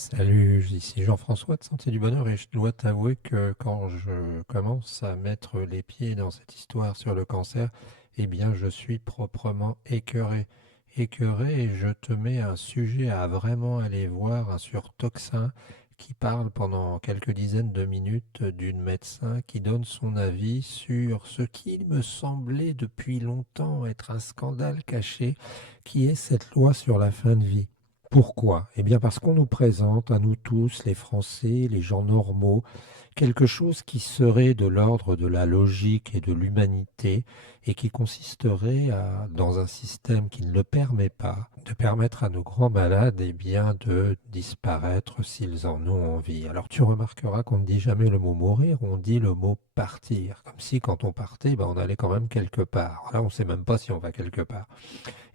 Salut, ici Jean-François de Santé du Bonheur et je dois t'avouer que quand je commence à mettre les pieds dans cette histoire sur le cancer, eh bien je suis proprement écœuré. Écœuré et je te mets un sujet à vraiment aller voir, un sur Toxin qui parle pendant quelques dizaines de minutes d'une médecin qui donne son avis sur ce qui me semblait depuis longtemps être un scandale caché, qui est cette loi sur la fin de vie. Pourquoi? Eh bien parce qu'on nous présente, à nous tous, les Français, les gens normaux, quelque chose qui serait de l'ordre de la logique et de l'humanité et qui consisterait dans un système qui ne le permet pas, de permettre à nos grands malades de disparaître s'ils en ont envie. Alors tu remarqueras qu'on ne dit jamais le mot mourir, on dit le mot partir, comme si quand on partait, on allait quand même quelque part. Là, on ne sait même pas si on va quelque part.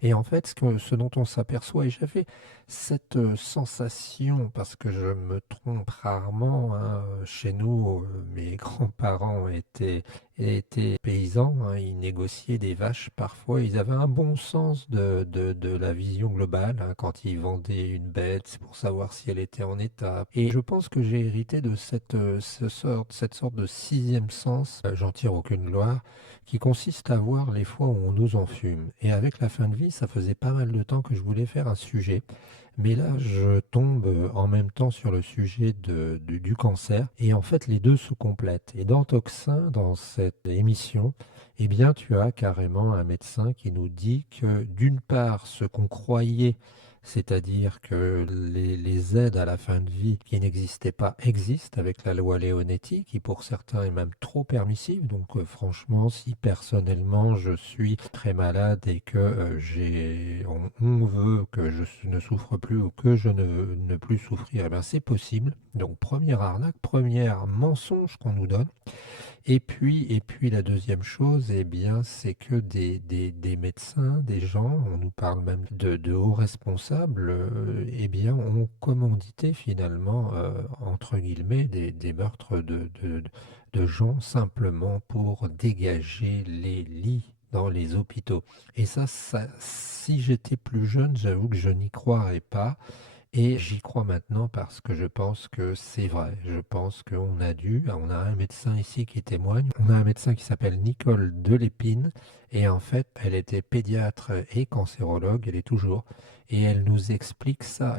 Et en fait, ce dont on s'aperçoit, et j'avais cette sensation, parce que je me trompe rarement, hein, chez nous, mes grands-parents étaient paysans, hein, ils négociaient des vaches parfois, ils avaient un bon sens de la vision globale, hein, quand ils vendaient une bête, c'est pour savoir si elle était en état. Et je pense que j'ai hérité de cette sorte de sixième sens, j'en tire aucune gloire, qui consiste à voir les fois où on nous enfume. Et avec la fin de vie, ça faisait pas mal de temps que je voulais faire un sujet. Mais là, je tombe en même temps sur le sujet du cancer. Et en fait, les deux se complètent. Et dans Toxin, dans cette émission, eh bien, tu as carrément un médecin qui nous dit que d'une part, ce qu'on croyait, c'est-à-dire que les aides à la fin de vie qui n'existaient pas existent avec la loi Leonetti, qui pour certains est même trop permissive. Donc franchement, si personnellement je suis très malade et que on veut que je ne souffre plus ou que je ne plus souffrir, eh bien c'est possible. Donc première arnaque, première mensonge qu'on nous donne. Et puis la deuxième chose, eh bien, c'est que des médecins, des gens, on nous parle même de hauts responsables, eh bien, ont commandité finalement, entre guillemets, des meurtres de gens simplement pour dégager les lits dans les hôpitaux. Et ça, si j'étais plus jeune, j'avoue que je n'y croirais pas. Et j'y crois maintenant parce que je pense que c'est vrai. Je pense on a un médecin ici qui témoigne. On a un médecin qui s'appelle Nicole Delépine. Et en fait, elle était pédiatre et cancérologue, elle est toujours. Et elle nous explique ça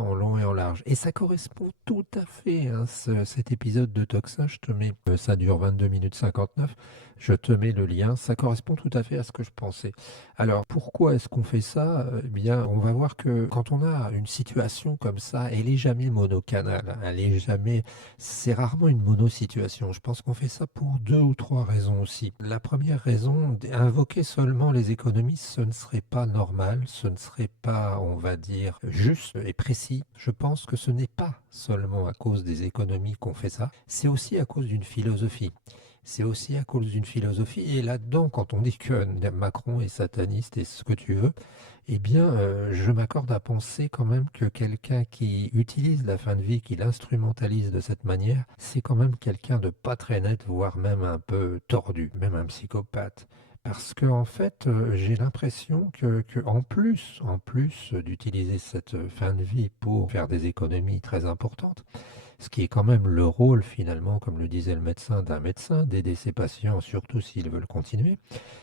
en long et en large. Et ça correspond tout à fait, hein, cet épisode de Toxin. Je te mets, ça dure 22 minutes 59. Je te mets le lien. Ça correspond tout à fait à ce que je pensais. Alors, pourquoi est-ce qu'on fait ça? Eh bien, on va voir que quand on a une situation comme ça, elle est jamais monocanale, hein. C'est rarement une monosituation. Je pense qu'on fait ça pour deux ou trois raisons aussi. La première raison, invoquer seulement les économies, ce ne serait pas normal, ce ne serait pas, on va dire, juste et précis. Je pense que ce n'est pas seulement à cause des économies qu'on fait ça, c'est aussi à cause d'une philosophie. C'est aussi à cause d'une philosophie. Et là-dedans, quand on dit que Macron est sataniste et ce que tu veux, eh bien, je m'accorde à penser quand même que quelqu'un qui utilise la fin de vie, qui l'instrumentalise de cette manière, c'est quand même quelqu'un de pas très net, voire même un peu tordu, même un psychopathe. Parce que en fait, j'ai l'impression en plus d'utiliser cette fin de vie pour faire des économies très importantes, ce qui est quand même le rôle finalement, comme le disait le médecin, d'un médecin, d'aider ses patients, surtout s'ils veulent continuer,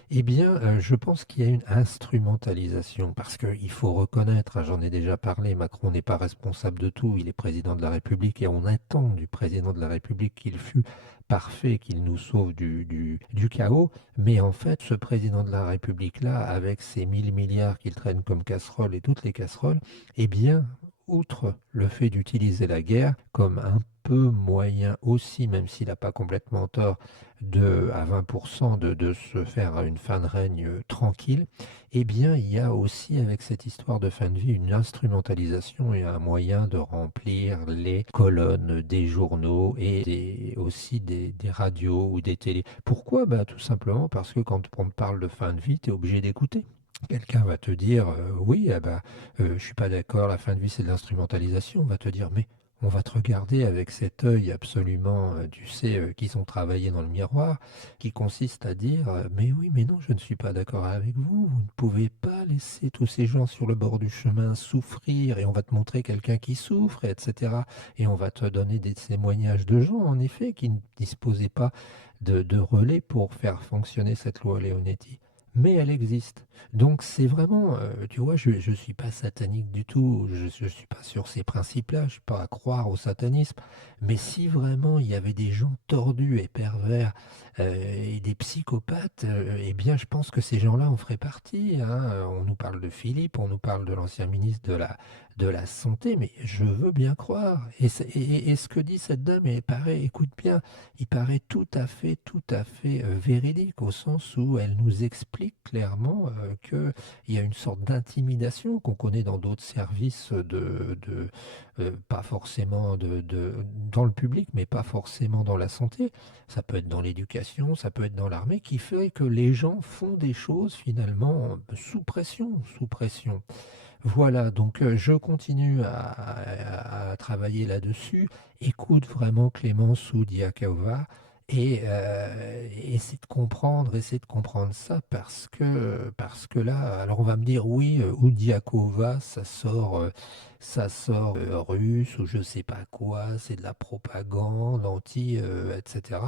eh bien, je pense qu'il y a une instrumentalisation, parce qu'il faut reconnaître, hein, j'en ai déjà parlé, Macron n'est pas responsable de tout, il est président de la République, et on attend du président de la République qu'il fût parfait, qu'il nous sauve du chaos, mais en fait, ce président de la République-là, avec ses 1000 milliards qu'il traîne comme casserole et toutes les casseroles, eh bien, outre le fait d'utiliser la guerre comme un peu moyen aussi, même s'il n'a pas complètement tort, à 20% de se faire une fin de règne tranquille, eh bien, il y a aussi avec cette histoire de fin de vie une instrumentalisation et un moyen de remplir les colonnes des journaux et aussi des radios ou des télés. Pourquoi? Bah, tout simplement parce que quand on te parle de fin de vie, tu es obligé d'écouter. Quelqu'un va te dire, oui, je suis pas d'accord, la fin de vie c'est de l'instrumentalisation. On va te dire, mais On va te regarder avec cet œil absolument, tu sais, qu'ils ont travaillé dans le miroir, qui consiste à dire mais oui, mais non, je ne suis pas d'accord avec vous, vous ne pouvez pas laisser tous ces gens sur le bord du chemin souffrir, et on va te montrer quelqu'un qui souffre, etc. Et on va te donner des témoignages de gens, en effet, qui ne disposaient pas de relais pour faire fonctionner cette loi Leonetti. Mais elle existe. Donc c'est vraiment, tu vois, je ne suis pas satanique du tout, je ne suis pas sur ces principes-là, je ne suis pas à croire au satanisme, mais si vraiment il y avait des gens tordus et pervers et des psychopathes, eh bien je pense que ces gens-là en feraient partie, hein. On nous parle de Philippe, on nous parle de l'ancien ministre de la Santé, mais je veux bien croire. Et ce que dit cette dame, écoute bien, il paraît tout à fait véridique, au sens où elle nous explique clairement qu'il y a une sorte d'intimidation qu'on connaît dans d'autres services pas forcément dans le public, mais pas forcément dans la santé. Ça peut être dans l'éducation, ça peut être dans l'armée, qui fait que les gens font des choses finalement sous pression, sous pression. Voilà, donc je continue à travailler là-dessus. Écoute vraiment Clémence Oudiakova et essaie de comprendre ça parce que là, alors on va me dire oui, Oudiakova, ça sort russe ou je sais pas quoi, c'est de la propagande anti, etc.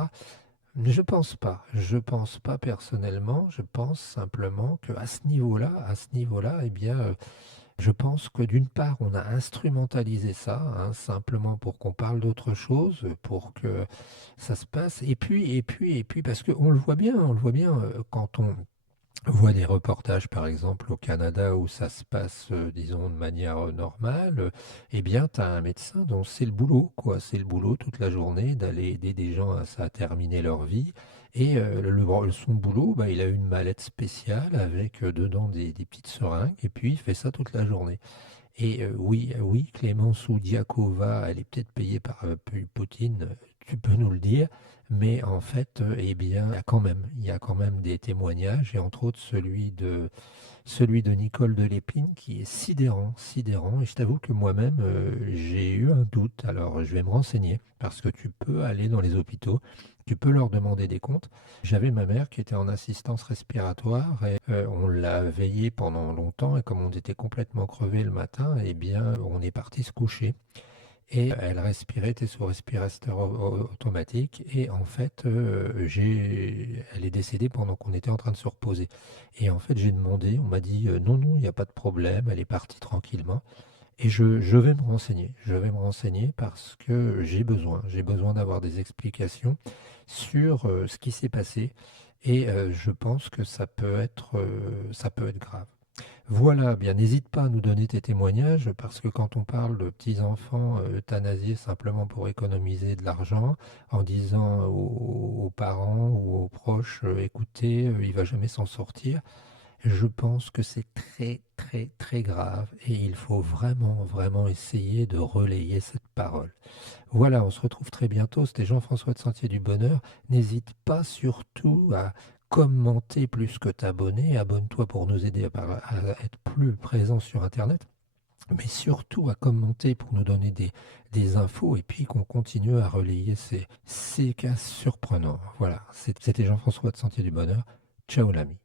Je pense pas personnellement, je pense simplement que à ce niveau-là, eh bien, je pense que d'une part, on a instrumentalisé ça, hein, simplement pour qu'on parle d'autre chose, pour que ça se passe. Et puis, parce qu'on le voit bien, quand on voit des reportages, par exemple, au Canada, où ça se passe, disons, de manière normale, eh bien, tu as un médecin dont c'est le boulot, quoi. C'est le boulot toute la journée d'aller aider des gens à terminer leur vie. Et son boulot, bah, il a une mallette spéciale avec dedans des petites seringues, et puis il fait ça toute la journée. Et oui, oui, Clémence Oudiakova, elle est peut-être payée par Poutine, tu peux nous le dire, mais en fait, eh bien, il y a quand même des témoignages, et entre autres celui de Nicole de Lépine, qui est sidérant, sidérant. Et je t'avoue que moi-même, j'ai eu un doute. Alors, je vais me renseigner, parce que tu peux aller dans les hôpitaux, tu peux leur demander des comptes. J'avais ma mère qui était en assistance respiratoire et on l'a veillée pendant longtemps. Et comme on était complètement crevé le matin, eh bien, on est parti se coucher. Et elle respirait, était sous respirateur automatique. Et en fait, elle est décédée pendant qu'on était en train de se reposer. Et en fait, j'ai demandé, on m'a dit non, non, il n'y a pas de problème, elle est partie tranquillement. Et je vais me renseigner. Je vais me renseigner parce que j'ai besoin d'avoir des explications sur ce qui s'est passé. Et je pense que ça peut être grave. Voilà, bien, n'hésite pas à nous donner tes témoignages parce que quand on parle de petits-enfants euthanasiés simplement pour économiser de l'argent, en disant aux parents ou aux proches, écoutez, il va jamais s'en sortir, je pense que c'est très, très, très grave et il faut vraiment, vraiment essayer de relayer cette parole. Voilà, on se retrouve très bientôt. C'était Jean-François de Sentier du Bonheur. N'hésite pas surtout à commenter plus que t'abonner. Abonne-toi pour nous aider à être plus présent sur Internet, mais surtout à commenter pour nous donner des infos et puis qu'on continue à relayer ces cas surprenants. Voilà, c'était Jean-François de Sentier du Bonheur. Ciao l'ami.